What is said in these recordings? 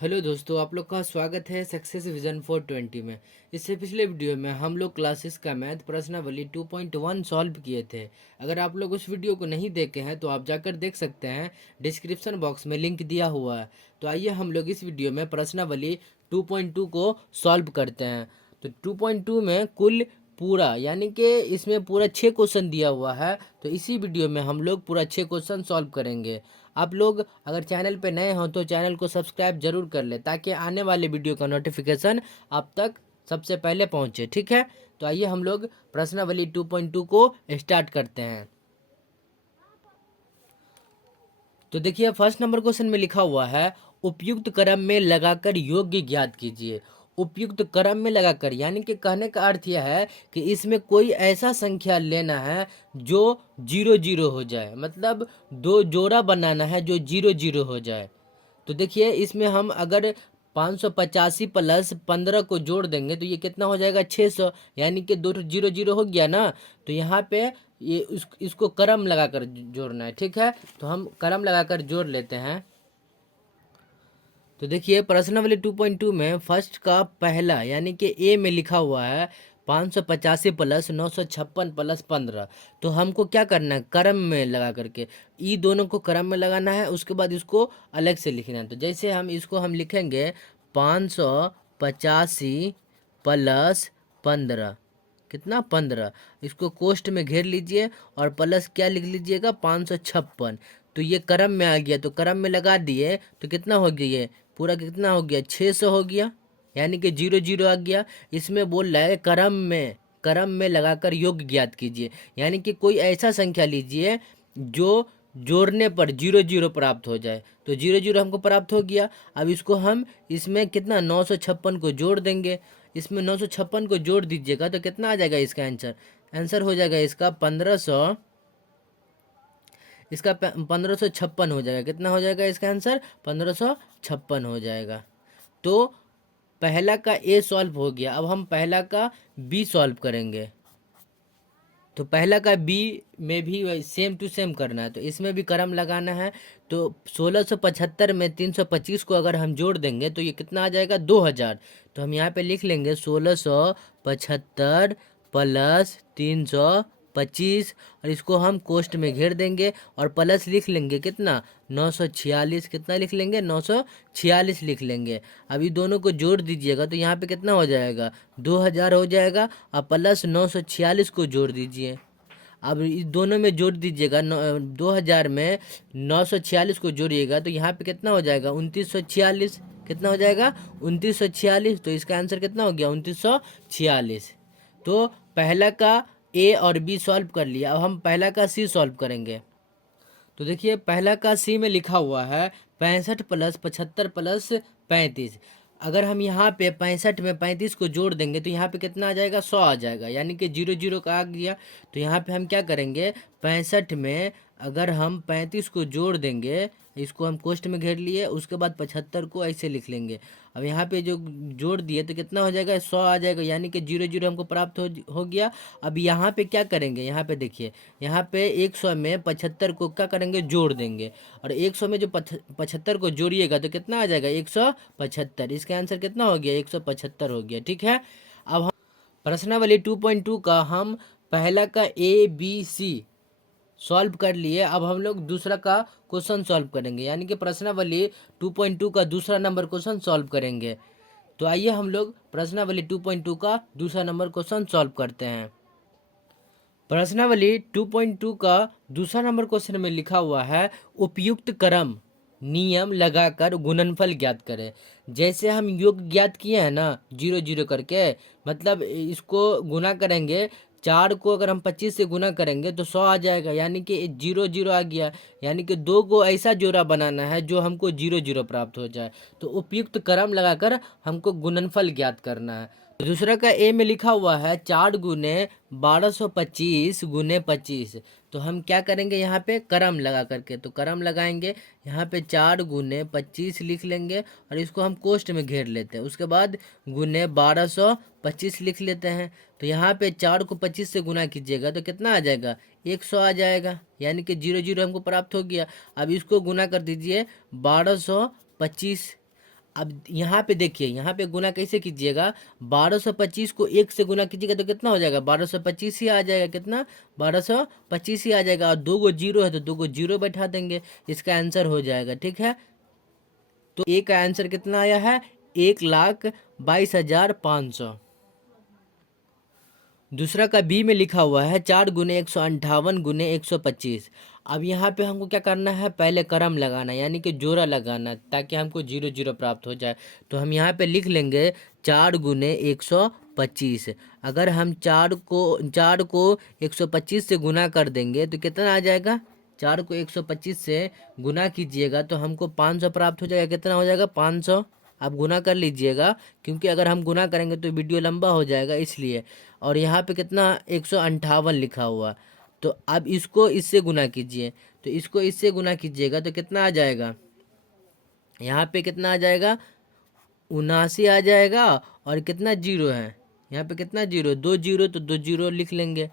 Hello दोस्तों, आप लोग का स्वागत है सक्सेस विजन 420 में। इससे पिछले वीडियो में हम लोग क्लासेस का मैथ प्रश्नावली 2.1 सॉल्व किए थे। अगर आप लोग उस वीडियो को नहीं देखे हैं तो आप जाकर देख सकते हैं, डिस्क्रिप्शन बॉक्स में लिंक दिया हुआ है। तो आइए हम लोग इस वीडियो में प्रश्नावली 2.2 को सॉल्व करते हैं। तो 2.2 में कुल पूरा यानी कि इसमें पूरा 6 क्वेश्चन दिया हुआ है। तो इसी वीडियो में हम लोग पूरा 6 क्वेश्चन सॉल्व करेंगे। आप लोग अगर चैनल पे नए हो तो चैनल को सब्सक्राइब जरूर कर ले, ताकि आने वाले वीडियो का नोटिफिकेशन आप तक सबसे पहले पहुंचे। ठीक है, तो आइए हम लोग प्रश्नावली 2.2 को स्टार्ट करते हैं। तो देखिए, फर्स्ट नंबर क्वेश्चन में लिखा हुआ है, उपयुक्त क्रम में लगाकर योग्य ज्ञात कीजिए। उपयुक्त क्रम में लगाकर यानी कि कहने का अर्थ यह है कि इसमें कोई ऐसा संख्या लेना है जो जीरो जीरो हो जाए, मतलब दो जोड़ा बनाना है जो जीरो जीरो हो जाए। तो देखिए, इसमें हम अगर 585 प्लस 15 को जोड़ देंगे तो ये कितना हो जाएगा, 600, यानी कि दो जीरो जीरो हो गया ना। तो यहाँ पे ये इसको क्रम लगाकर जोड़ना है। ठीक है, तो हम क्रम लगाकर जोड़ लेते हैं। तो देखिए, प्रश्नावली 2.2 में फर्स्ट का पहला यानी कि ए में लिखा हुआ है 585 प्लस 956 प्लस 15। तो हमको क्या करना है, क्रम में लगा करके ई दोनों को क्रम में लगाना है, उसके बाद इसको अलग से लिखना है। तो जैसे हम इसको लिखेंगे 585 प्लस 15, कितना 15, इसको कोष्ठ में घेर लीजिए और प्लस क्या लिख लीजिएगा, 556। तो ये क्रम में आ गया, तो क्रम में लगा दिए तो कितना हो गया, ये पूरा कितना हो गया, 600 हो गया, यानी कि जीरो जीरो आ गया। इसमें बोल रहा है क्रम में लगाकर योग ज्ञात कीजिए, यानी कि कोई ऐसा संख्या लीजिए जो जोड़ने पर जीरो जीरो प्राप्त हो जाए। तो जीरो जीरो हमको प्राप्त हो गया। अब इसको हम इसमें कितना 956 को जोड़ देंगे। इसमें 956 को जोड़ दीजिएगा तो कितना आ जाएगा इसका आंसर, आंसर हो जाएगा इसका 1500, इसका 1556 हो जाएगा। कितना हो जाएगा इसका आंसर, 1556 हो जाएगा। तो पहला का ए सॉल्व हो गया। अब हम पहला का बी सॉल्व करेंगे। तो पहला का बी में भी सेम टू सेम करना है, तो इसमें भी क्रम लगाना है। तो 1675 में 325 को अगर हम जोड़ देंगे तो ये कितना आ जाएगा, 2000। तो हम यहाँ पे लिख लेंगे 1675 प्लस 325, और इसको हम कोष्ठ में घेर देंगे और प्लस लिख लेंगे कितना, 946। कितना लिख लेंगे, 946 लिख लेंगे। अभी दोनों को जोड़ दीजिएगा तो यहाँ पे कितना हो जाएगा, 2000 हो जाएगा। अब प्लस 946 को जोड़ दीजिए। अब इस दोनों में जोड़ दीजिएगा, 2000 में 946 को जोड़िएगा तो यहाँ पे कितना हो जाएगा, 2946। कितना हो जाएगा, 2946। तो इसका आंसर कितना हो गया, 2946। तो पहला का ए और बी सॉल्व कर लिया। अब हम पहला का सी सॉल्व करेंगे। तो देखिए, पहला का सी में लिखा हुआ है 65 प्लस 75 प्लस 35। अगर हम यहाँ पे 65 में 35 को जोड़ देंगे तो यहाँ पे कितना आ जाएगा, 100 आ जाएगा, यानी कि जीरो जीरो का आ गया। तो यहाँ पे हम क्या करेंगे, 65 में अगर हम 35 को जोड़ देंगे, इसको हम कोष्ठ में घेर लिए, उसके बाद 75 को ऐसे लिख लेंगे। अब यहाँ पे जो जोड़ दिए तो कितना हो जाएगा, 100 आ जाएगा, यानी कि जीरो जीरो हमको प्राप्त हो गया। अब यहाँ पे क्या करेंगे, यहाँ पे देखिए, यहाँ पे 100 में 75 को क्या करेंगे, जोड़ देंगे, और 100 में जो 75 को जोड़िएगा तो कितना आ जाएगा, 175। इसका आंसर कितना हो गया, 175 हो गया। ठीक है, अब हम प्रश्नावली 2.2 का हम पहला का ए बी सी सॉल्व कर लिए। अब हम लोग दूसरा का क्वेश्चन सॉल्व करेंगे, यानी कि प्रश्नावली 2.2 का दूसरा नंबर क्वेश्चन सॉल्व करेंगे। तो आइए हम लोग प्रश्नावली 2.2 का दूसरा नंबर क्वेश्चन सॉल्व करते हैं। प्रश्नावली 2.2 का दूसरा नंबर क्वेश्चन में लिखा हुआ है, उपयुक्त क्रम नियम लगाकर गुणनफल ज्ञात करें। जैसे हम योग ज्ञात किए हैं ना, जीरो जीरो करके, मतलब इसको गुना करेंगे, 4 को अगर हम 25 से गुना करेंगे तो 100 आ जाएगा, यानी कि जीरो जीरो आ गया। यानी कि दो को ऐसा जोड़ा बनाना है जो हमको जीरो जीरो प्राप्त हो जाए। तो उपयुक्त क्रम लगाकर हमको गुणनफल ज्ञात करना है। दूसरा का ए में लिखा हुआ है 4 गुने 1225 गुने 25। तो हम क्या करेंगे, यहाँ पे क्रम लगा करके, तो क्रम लगाएंगे, यहाँ पे 4 गुने 25 लिख लेंगे और इसको हम कोष्ठ में घेर लेते हैं। उसके बाद गुने 1225 लिख लेते हैं। तो यहाँ पे 4 को 25 से गुना कीजिएगा तो कितना आ जाएगा, 100 आ जाएगा, यानी कि जीरो जीरो हमको प्राप्त हो गया। अब इसको गुना कर दीजिए 1225। अब यहाँ पे देखिए, यहाँ पे गुना कैसे कीजिएगा, 1225 को 1 से गुना कीजिएगा तो कितना हो जाएगा, 1225 ही आ जाएगा। कितना, 1225 ही आ जाएगा। और 2 गो जीरो है तो 2 गो जीरो बैठा देंगे, इसका आंसर हो जाएगा। ठीक है, तो ए का आंसर कितना आया है, 1,22,500। दूसरा का बी में लिखा हुआ है 4 × 158 × 125। अब यहाँ पे हमको क्या करना है, पहले क्रम लगाना, यानी कि जोड़ा लगाना, ताकि हमको जीरो जीरो प्राप्त हो जाए। तो हम यहाँ पे लिख लेंगे 4 × 125। अगर हम 4 को 125 से गुना कर देंगे तो कितना आ जाएगा, 4 को 125 से गुना कीजिएगा तो हमको 500 प्राप्त हो जाएगा। कितना हो जाएगा, 500। आप गुना कर लीजिएगा, क्योंकि अगर हम गुना करेंगे तो वीडियो लंबा हो जाएगा इसलिए। और यहाँ पे कितना, 158 लिखा हुआ। तो अब इसको इससे गुना कीजिए, तो इसको इससे गुना कीजिएगा तो कितना आ जाएगा, यहाँ पे कितना आ जाएगा, 79 आ जाएगा। और कितना जीरो है, यहाँ पे कितना जीरो, 2 जीरो, तो 2 जीरो लिख लेंगे।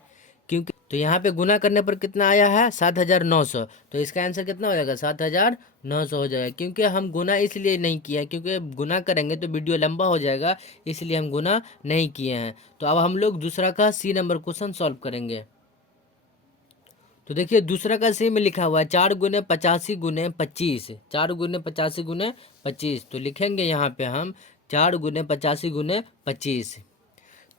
क्योंकि तो यहाँ पे गुना करने पर कितना आया है, 7,900। तो इसका आंसर कितना हो जाएगा, 7,900 हो जाएगा। क्योंकि हम गुना इसलिए नहीं किया, क्योंकि गुना करेंगे तो वीडियो लंबा हो जाएगा, इसलिए हम गुना नहीं किए हैं। तो अब हम लोग दूसरा का सी नंबर क्वेश्चन सॉल्व करेंगे। तो देखिए, दूसरा का सी में लिखा हुआ है 4 × 85 × 25। 4 × 85 × 25। तो लिखेंगे यहाँ पे हम 4 × 85 × 25।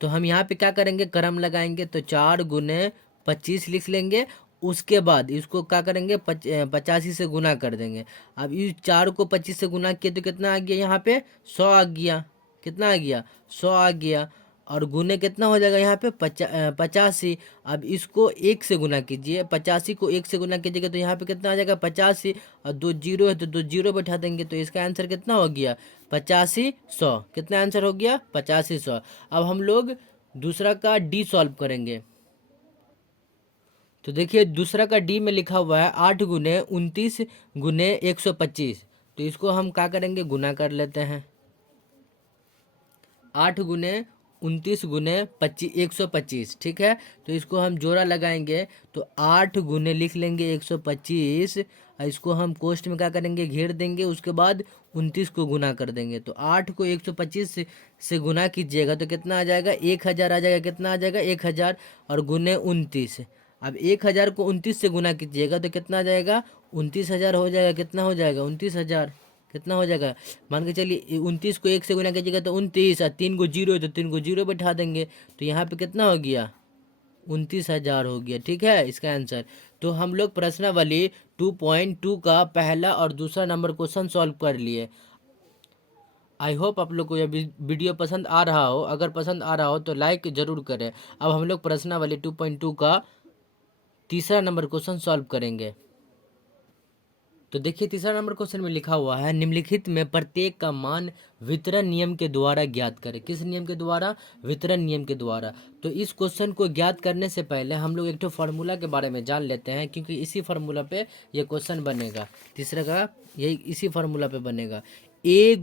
तो हम यहाँ पे क्या करेंगे, क्रम लगाएंगे। तो 4 × 25 लिख लेंगे। उसके बाद इसको क्या करेंगे, 85 से गुना कर देंगे। अब इस 4 को 25 से गुना किए तो कितना आ गया, यहाँ पे 100 आ गया। कितना आ गया, 100 आ गया। और गुने कितना हो जाएगा यहाँ पे, 85। अब इसको 1 से गुना कीजिए, 85 को 1 से गुना कीजिएगा तो यहाँ पे कितना आ जाएगा, 85। और 2 जीरो है तो 2 जीरो बैठा देंगे, तो इसका आंसर कितना हो गया, 85 100। कितना आंसर हो गया, 85 100। अब हम लोग दूसरा का डी सॉल्व करेंगे। तो देखिए, दूसरा का डी में लिखा हुआ है 8 × 29 × 125। तो इसको हम क्या करेंगे, गुना कर लेते हैं। 8 × 29 × 125, ठीक है। तो इसको हम जोड़ा लगाएंगे। तो 8 गुने लिख लेंगे 125। इसको हम कोष्ठ में क्या करेंगे, घेर देंगे। उसके बाद 29 को गुना कर देंगे। तो 8 को 125 से गुना कीजिएगा तो कितना आ जाएगा, 1000 आ जाएगा। कितना आ जाएगा, 1000। और गुने 29। अब 1000 को 29 से गुना कीजिएगा तो कितना आ जाएगा, 29,000 हो जाएगा। कितना हो जाएगा, 29,000। कितना हो जाएगा, मान के चलिए 29 को 1 से गुना कीजिएगा तो 29। और 3 को जीरो है तो 3 को जीरो बैठा देंगे। तो यहाँ पे कितना हो गया, 29,000 हो गया। ठीक है, इसका आंसर। तो हम लोग प्रश्नावली 2.2 का पहला और दूसरा नंबर क्वेश्चन सॉल्व कर लिए। आई होप आप लोग को यह वीडियो पसंद आ रहा हो। अगर पसंद आ रहा हो तो लाइक ज़रूर करें। अब हम लोग प्रश्नावली 2.2 का तीसरा नंबर क्वेश्चन सॉल्व करेंगे। तो देखिए, तीसरा नंबर क्वेश्चन में लिखा हुआ है, निम्नलिखित में प्रत्येक का मान वितरण नियम के द्वारा ज्ञात करें। किस नियम के द्वारा, वितरण नियम के द्वारा। तो इस क्वेश्चन को ज्ञात करने से पहले हम लोग एक तो फार्मूला के बारे में जान लेते हैं, क्योंकि इसी फार्मूला पे ये क्वेश्चन बनेगा। तीसरा का यही इसी फार्मूला पे बनेगा। A ×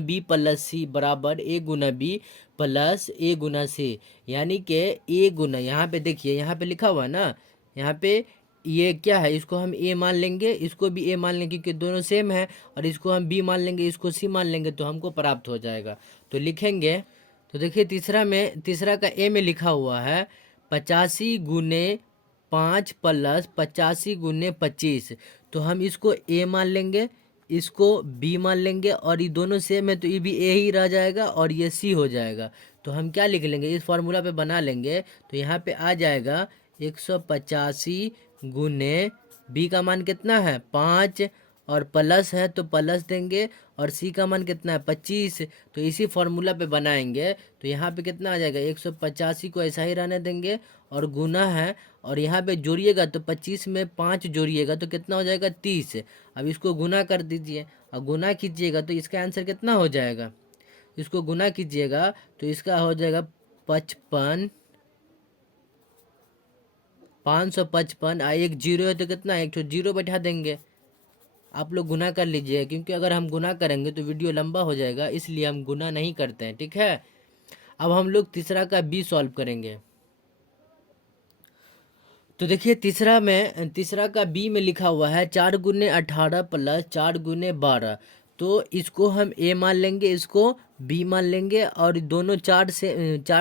B प्लस सी बराबर A × B plus A × C। यानी कि A गुना, यहाँ पे देखिए, यहाँ पे लिखा हुआ है ना, यहाँ पे ये क्या है, इसको हम A मान लेंगे, इसको भी A मान लेंगे, क्योंकि दोनों सेम है। और इसको हम B मान लेंगे, इसको C मान लेंगे, तो हमको प्राप्त हो जाएगा। तो लिखेंगे। तो देखिए, तीसरा का A में लिखा हुआ है 85 × 5 प्लस 85 × 25। तो हम इसको A मान लेंगे, इसको B मान लेंगे, और ये दोनों सेम है तो ये भी A ही रह जाएगा और ये C हो जाएगा। तो हम क्या लिख लेंगे, इस फार्मूला पे बना लेंगे। तो यहाँ पे आ जाएगा 185 गुने B का मान कितना है, 5, और प्लस है तो प्लस देंगे, और C का मान कितना है, 25। तो इसी फार्मूला पे बनाएंगे। तो यहाँ पे कितना आ जाएगा, 185 को ऐसा ही रहने देंगे, और गुना है, और यहाँ पे जोड़िएगा तो 25 में 5 जोड़िएगा तो कितना हो जाएगा, 30। अब इसको गुना कर दीजिए, और गुना कीजिएगा तो इसका आंसर कितना हो जाएगा, इसको गुना कीजिएगा तो इसका हो जाएगा 55, 555। एक जीरो है तो कितना, एक तो जीरो बैठा देंगे। आप लोग गुना कर लीजिए, क्योंकि अगर हम गुना करेंगे तो वीडियो लंबा हो जाएगा, इसलिए हम गुना नहीं करते हैं। ठीक है, अब हम लोग तीसरा का बी सॉल्व करेंगे। तो देखिए तीसरा का बी में लिखा हुआ है 4 × 18 प्लस 4 × 12। तो इसको हम ए मान लेंगे, इसको बी मान लेंगे, और दोनों चार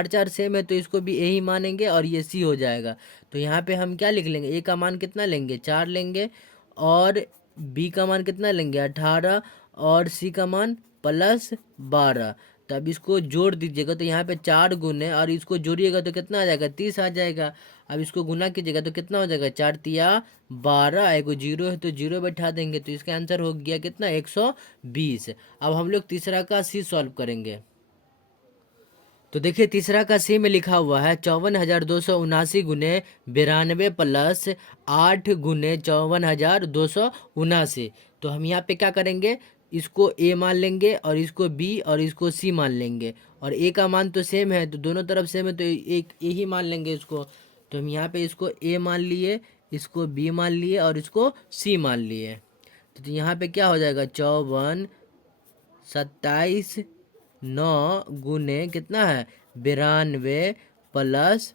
चार सेम है तो इसको भी ए ही मानेंगे और ये सी हो जाएगा। तो यहाँ पे हम क्या लिख लेंगे, ए का मान कितना लेंगे 4 लेंगे, और बी का मान कितना लेंगे 18, और सी का मान +12। तो अब इसको जोड़ दीजिएगा तो यहाँ पे 4 गुने और इसको जोड़िएगा तो कितना आ जाएगा 30 आ जाएगा। अब इसको गुना कीजिएगा तो कितना हो जाएगा 4×3 = 12, एगो जीरो है तो जीरो बैठा देंगे, तो इसका आंसर हो गया कितना 120। अब हम लोग तीसरा का सी सॉल्व करेंगे। तो देखिए तीसरा का सी में लिखा हुआ है 54,279 × 92 प्लस 8 × 54,279। तो हम यहाँ पे क्या करेंगे, इसको ए मान लेंगे और इसको बी और इसको सी मान लेंगे, और ए का मान तो सेम है तो दोनों तरफ सेम है तो एक ए ही मान लेंगे इसको। तो हम यहाँ पे इसको ए मान लिए, इसको बी मान लिए और इसको सी मान लिए। तो यहाँ पे क्या हो जाएगा 54, 27, 9 गुने कितना है 92 प्लस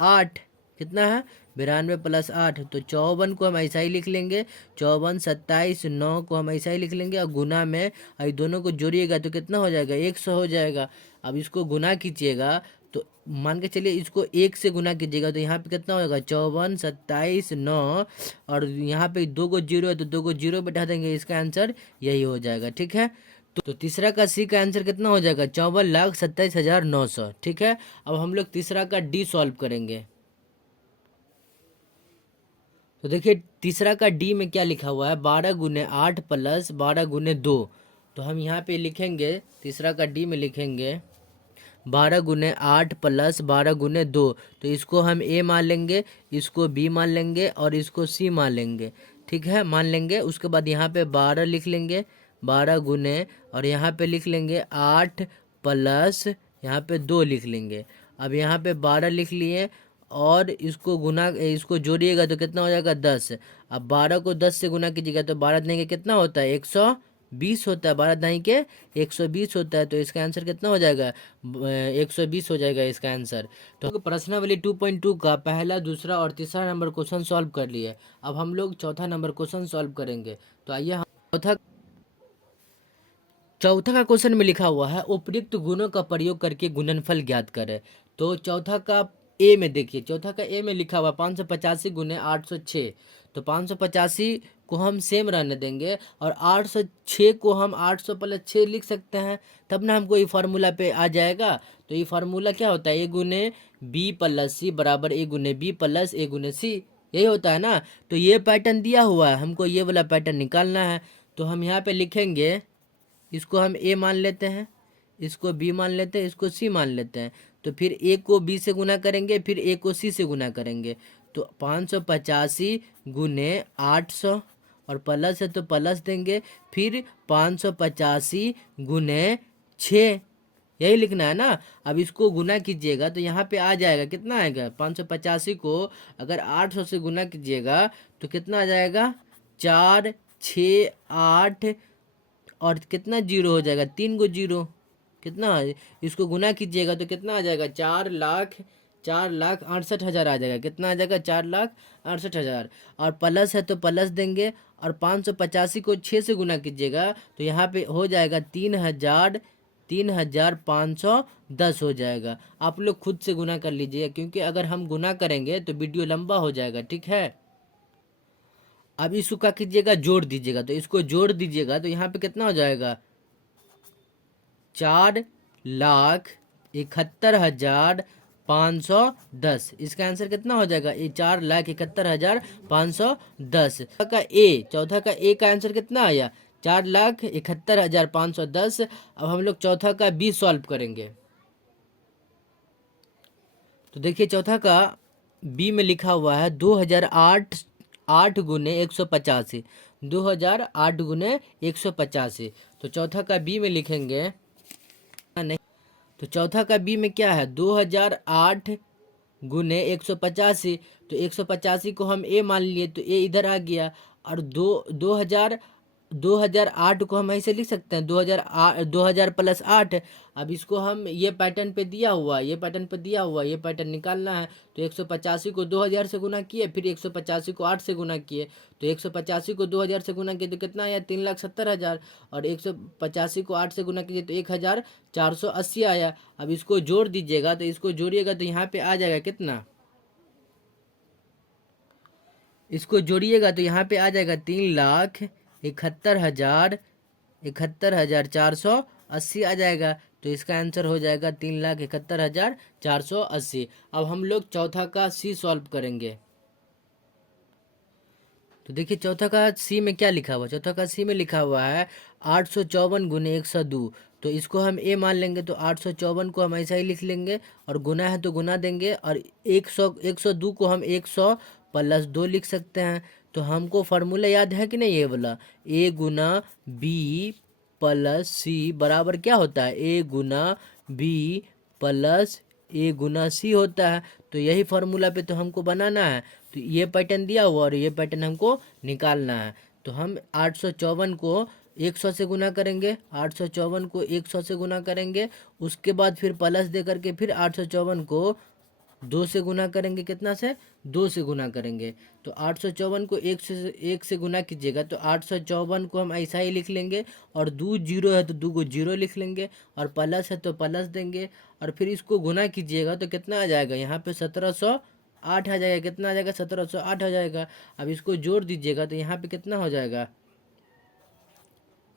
8, कितना है 92 + 8। तो 54 को हम ऐसा ही लिख लेंगे, 54, 27, 9 को हम ऐसा ही लिख लेंगे, और गुना में अभी दोनों को जोड़िएगा तो कितना हो जाएगा 100 हो जाएगा। अब इसको गुना कीजिएगा तो मान के चलिए इसको 1 से गुना कीजिएगा तो यहाँ पे कितना होगा 54, 27, 9, और यहाँ पे 2 को जीरो है तो 2 को जीरो बैठा देंगे, इसका आंसर यही हो जाएगा। ठीक है, तो तीसरा का सी का आंसर कितना हो जाएगा 54,27,900। ठीक है, अब हम लोग तीसरा का डी सॉल्व करेंगे। तो देखिए तीसरा का डी में क्या लिखा हुआ है 12 × 8 प्लस 12 × 2। तो हम यहाँ पे लिखेंगे तीसरा का डी में लिखेंगे 12 × 8 प्लस 12 × 2। तो इसको हम ए मान लेंगे, इसको बी मान लेंगे और इसको सी मान लेंगे। ठीक है, मान लेंगे। उसके बाद यहाँ पे 12 लिख लेंगे, 12 गुने, और यहाँ पे लिख लेंगे 8 प्लस यहाँ पे 2 लिख लेंगे। अब यहाँ पे 12 लिख लिए और इसको गुना, इसको जोड़िएगा तो कितना हो जाएगा 10। अब 12 को 10 से गुना कीजिएगा तो 12 देंगे कितना होता है 120 होता है, 12 दाई के 120 होता है। तो इसका आंसर कितना हो जाएगा 120 हो जाएगा इसका आंसर। तो प्रश्नावली 2.2 का पहला, दूसरा और तीसरा नंबर क्वेश्चन सॉल्व कर लिए। अब हम लोग चौथा नंबर क्वेश्चन सॉल्व करेंगे। तो आइए हम चौथा का क्वेश्चन में लिखा हुआ है उपयुक्त गुणों का प्रयोग करके गुणनफल ज्ञात करें। तो चौथा का ए में देखिए, चौथा का ए में लिखा हुआ 585 × 806। तो 585 को हम सेम रहने देंगे और 806 को हम 800 + 6 लिख सकते हैं, तब ना हमको ये फार्मूला पे आ जाएगा। तो ये फार्मूला क्या होता है ए गुने बी प्लस सी बराबर ए गुने बी प्लस ए गुने सी, यही होता है ना। तो ये पैटर्न दिया हुआ है, हमको ये वाला पैटर्न निकालना है। तो हम यहाँ पे लिखेंगे, इसको हम ए मान लेते हैं, इसको बी मान लेते हैं, इसको सी मान लेते हैं। तो फिर ए को बी से गुना करेंगे, फिर ए को सी से गुना करेंगे। तो 585 × 800 और प्लस है तो प्लस देंगे, फिर 585 × 6, यही लिखना है ना। अब इसको गुना कीजिएगा तो यहाँ पे आ जाएगा, कितना आएगा 585 को अगर 800 से गुना कीजिएगा तो कितना आ जाएगा 4, 6, 8 और कितना जीरो हो जाएगा 3 गो जीरो, कितना है इसको गुना कीजिएगा तो कितना आ जाएगा 4,68,000 आ जाएगा। कितना आ जाएगा 4,68,000। और प्लस है तो प्लस देंगे, और 585 को 6 से गुना कीजिएगा तो यहाँ पे हो जाएगा 3,510 हो जाएगा। आप लोग खुद से गुना कर लीजिएगा, क्योंकि अगर हम गुना करेंगे तो वीडियो लंबा हो जाएगा। ठीक है, अब इसको क्या कीजिएगा जोड़ दीजिएगा। तो इसको जोड़ दीजिएगा तो यहाँ पे कितना हो जाएगा 4,71,510। इसका आंसर कितना हो जाएगा ये 4,71,510 का ए। चौथा का ए का आंसर कितना आया 4,71,510। अब हम लोग चौथा का बी सॉल्व करेंगे। तो देखिए चौथा का बी में लिखा हुआ है 2008 8 × 185, 2008 × 185। तो चौथा का बी में लिखेंगे नहीं, तो चौथा का बी में क्या है 2008 × 185। तो 185 को हम ए मान लिए तो ए इधर आ गया, और 2008 2008 को हम ऐसे लिख सकते हैं, 2000 प्लस 8। अब इसको हम ये पैटर्न पे दिया हुआ, ये पैटर्न पे दिया हुआ, ये पैटर्न निकालना है। तो 185 को 2000 से गुना किए, फिर 185 को 8 से गुना किए। तो 185 को 2000 से गुना किए तो कितना आया, 3,70,000। और 185 को 8 से गुना कीजिए तो 1480 आया। अब इसको जोड़ दीजिएगा, तो इसको जोड़िएगा तो यहाँ पे आ जाएगा कितना, इसको जोड़िएगा तो यहाँ पे आ जाएगा 3,71,480 आ जाएगा। तो इसका आंसर हो जाएगा 3,71,480। अब हम लोग चौथा का सी सॉल्व करेंगे। तो देखिए चौथा का सी में क्या लिखा हुआ, चौथा का सी में लिखा हुआ है 854 गुने 102। तो इसको हम ए मान लेंगे, तो 854 को हम ऐसा ही लिख लेंगे, और गुना है तो गुना देंगे, और 102 को हम 100 प्लस 2 लिख सकते हैं। तो हमको फार्मूला याद है कि नहीं, ये वाला, ए गुना बी प्लस सी बराबर क्या होता है, ए गुना बी प्लस ए गुना सी होता है। तो यही फार्मूला पे तो हमको बनाना है। तो ये पैटर्न दिया हुआ और ये पैटर्न हमको निकालना है। तो हम 854 को 100 से गुना करेंगे, 854 को 100 से गुना करेंगे, उसके बाद फिर प्लस दे करके फिर 854 को 2 से गुना करेंगे, कितना से, 2 से गुना करेंगे। तो 854 को 1 से गुना कीजिएगा, तो 854 को हम ऐसा ही लिख लेंगे, और 2 जीरो है तो 2 को जीरो लिख लेंगे, और प्लस है तो प्लस देंगे, और फिर इसको गुना कीजिएगा तो कितना आ जाएगा, यहाँ पे 1708 आ जाएगा। कितना आ जाएगा, 1708 आ जाएगा। अब इसको जोड़ दीजिएगा तो यहाँ पे कितना हो जाएगा,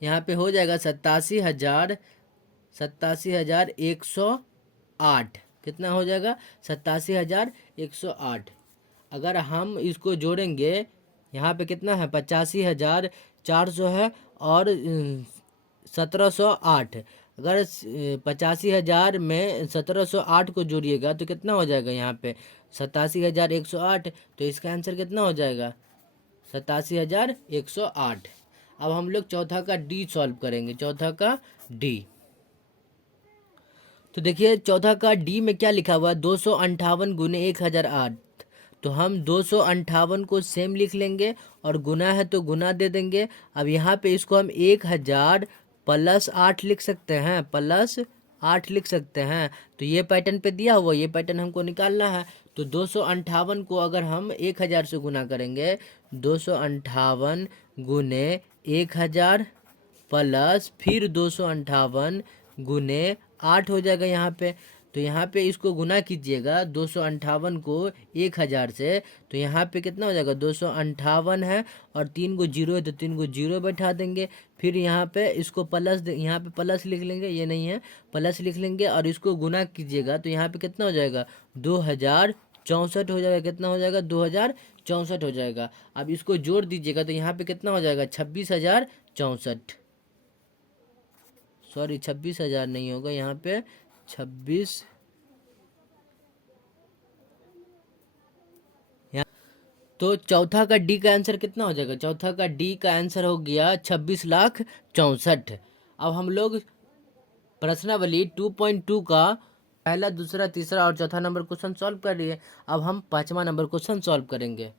यहाँ पे हो जाएगा 87,108। कितना हो जाएगा, 87,108। अगर हम इसको जोड़ेंगे, यहाँ पे कितना है, 85,400 है, और 1708। अगर 85,000 में 1708 को जोड़िएगा तो कितना हो जाएगा, यहाँ पे 87,108। तो इसका आंसर कितना हो जाएगा, 87,108। अब हम लोग चौथा का डी सॉल्व करेंगे, चौथा का डी। तो देखिए चौथा का डी में क्या लिखा हुआ है, 258 गुने 1008। तो हम 258 को सेम लिख लेंगे, और गुना है तो गुना दे देंगे। अब यहाँ पे इसको हम 1000 प्लस 8 लिख सकते हैं, प्लस 8 लिख सकते हैं। तो ये पैटर्न पे दिया हुआ, ये पैटर्न हमको निकालना है। तो 258 को अगर हम 1000 से गुना करेंगे, 258 गुने 1000 प्लस फिर 258 गुने 8 हो जाएगा यहाँ पे। तो यहाँ पे इसको गुना कीजिएगा 258 को 1000 से, तो यहाँ पे कितना हो जाएगा, 258 है, और 3 को जीरो है तो 3 को जीरो बैठा देंगे। फिर यहाँ पे इसको प्लस यहाँ पे प्लस लिख लेंगे, ये नहीं है, प्लस लिख लेंगे, और इसको गुना कीजिएगा तो यहाँ पे कितना हो जाएगा, 2064 हो जाएगा। कितना हो जाएगा, 2064 हो जाएगा। अब इसको जोड़ दीजिएगा तो यहाँ पे कितना हो जाएगा, 26,064। सॉरी 26,000 नहीं होगा, यहाँ पे 26, तो चौथा का डी का आंसर कितना हो जाएगा, चौथा का डी का आंसर हो गया 26,64,00। अब हम लोग प्रश्नावली 2.2 का पहला, दूसरा, तीसरा और चौथा नंबर क्वेश्चन सॉल्व कर लिए। अब हम पांचवा नंबर क्वेश्चन सॉल्व करेंगे।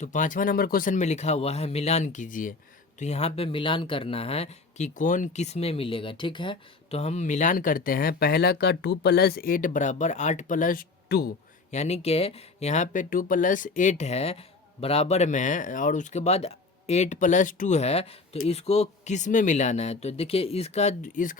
तो पांचवा नंबर क्वेश्चन में लिखा हुआ है मिलान कीजिए। तो यहाँ पे मिलान करना है कि कौन किस में मिलेगा, ठीक है। तो हम मिलान करते हैं। पहला का 2 + 8 बराबर 8 + 2, यानी कि यहाँ पे 2 + 8 है बराबर में है, और उसके बाद 8 + 2 है। तो इसको किस में मिलाना है, तो देखिए इसका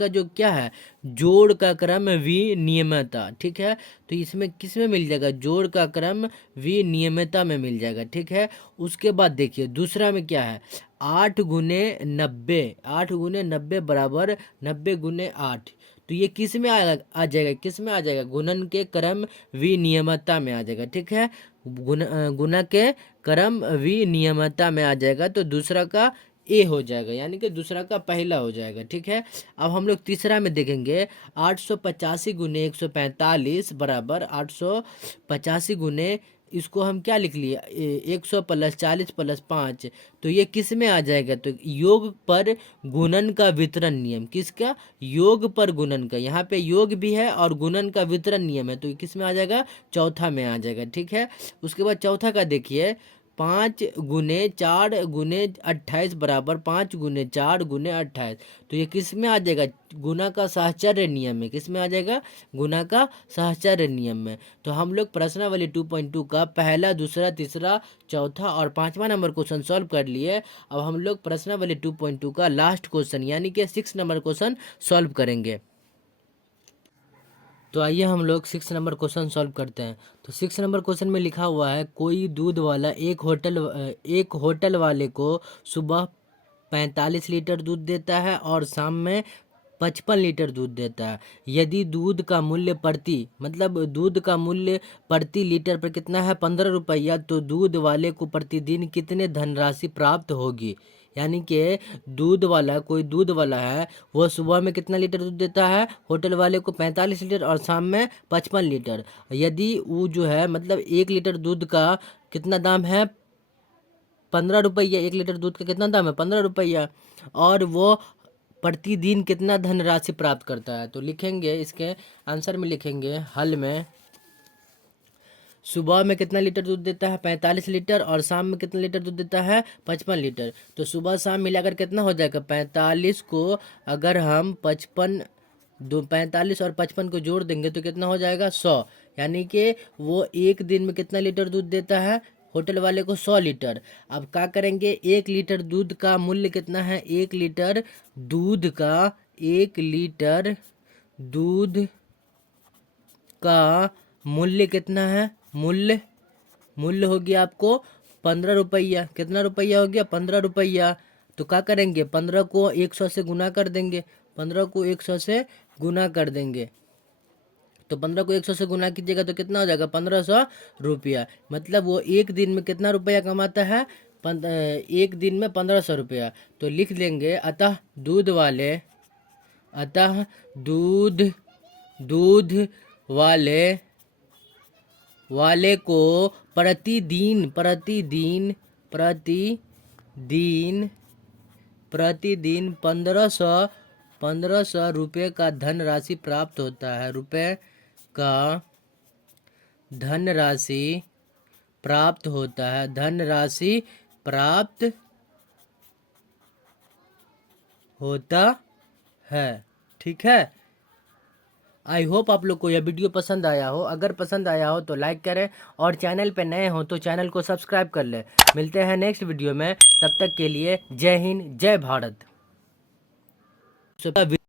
जो क्या है, जोड़ का क्रम विनियमता, ठीक है। तो इसमें किस में मिल जाएगा, जोड़ का क्रम विनियमता में मिल जाएगा, ठीक है। उसके बाद देखिए दूसरा में क्या है, 8 गुने 90, 8 गुने 90 बराबर 90 गुने 8। तो ये किस में आ जाएगा, किस में आ जाएगा, गुणन के क्रम विनियमता में आ जाएगा, ठीक है। गुना के क्रम विनियमता में आ जाएगा। तो दूसरा का ए हो जाएगा, यानी कि दूसरा का पहला हो जाएगा, ठीक है। अब हम लोग तीसरा में देखेंगे, 885 गुने 145 बराबर 885 गुने, इसको हम क्या लिख लिए, 100 + 40 + 5। तो ये किस में आ जाएगा, तो योग पर गुणन का वितरण नियम, किसका, योग पर गुणन का। यहाँ पे योग भी है और गुणन का वितरण नियम है, तो किस में आ जाएगा, चौथा में आ जाएगा, ठीक है। उसके बाद चौथा का देखिए, 5 गुने 4 गुने 28 बराबर 5 गुने 4 गुने 28। तो ये किस में आ जाएगा? गुना का सहचर्य नियम में। किस में आ जाएगा? गुना का सहचर्य नियम में। तो हम लोग प्रश्नावली 2.2 का पहला, दूसरा, तीसरा, चौथा और पांचवा नंबर क्वेश्चन सॉल्व कर लिए। अब हम लोग प्रश्नावली 2.2 का लास्ट क्वेश्चन यानी कि 6 नंबर क्वेश्चन सॉल्व करेंगे। तो आइए हम लोग 6 नंबर क्वेश्चन सॉल्व करते हैं। तो 6 नंबर क्वेश्चन में लिखा हुआ है, कोई दूध वाला एक होटल वाले को सुबह 45 लीटर दूध देता है और शाम में 55 लीटर दूध देता है। यदि दूध का मूल्य प्रति लीटर पर कितना है? 15 रुपया। तो दूध वाले को प्रतिदिन कितने धनराशि प्राप्त होगी? यानी कि कोई दूध वाला है, वो सुबह में कितना लीटर दूध देता है? होटल वाले को 45 लीटर और शाम में 55 लीटर। यदि वो जो है मतलब 1 लीटर दूध का कितना दाम है? 15 रुपया। 1 लीटर दूध का कितना दाम है? 15 रुपया। और वो प्रतिदिन कितना धनराशि प्राप्त करता है? तो लिखेंगे, इसके आंसर में लिखेंगे हल में, सुबह में कितना लीटर दूध देता है? 45 लीटर। और शाम में कितना लीटर दूध देता है? 55 लीटर। तो सुबह शाम मिलाकर कितना हो जाएगा? 45 को अगर हम 45 और 55 को जोड़ देंगे तो कितना हो जाएगा? 100। यानी कि वो एक दिन में कितना लीटर दूध देता है? होटल वाले को 100 लीटर। अब क्या करेंगे? 1 लीटर दूध का मूल्य कितना है? 1 लीटर दूध का मूल्य कितना है? मूल्य हो गया आपको 15 रुपया। कितना रुपया हो गया? 15 रुपया। तो क्या करेंगे? 15 को 100 से गुना कर देंगे। 15 को 100 से गुना कर देंगे। तो 15 को 100 से गुना कीजिएगा तो कितना हो जाएगा? 1500 रुपया। मतलब वो एक दिन में कितना रुपया कमाता है? एक दिन में 1500 रुपया। तो लिख देंगे, अतः दूध वाले को प्रतिदिन 1500 रुपये का धनराशि प्राप्त होता है। रुपये का धनराशि प्राप्त होता है। धनराशि प्राप्त होता है। ठीक है। आई होप आप लोग को यह वीडियो पसंद आया हो। अगर पसंद आया हो तो लाइक करें और चैनल पे नए हो तो चैनल को सब्सक्राइब कर लें। मिलते हैं नेक्स्ट वीडियो में। तब तक के लिए जय हिंद, जय भारत।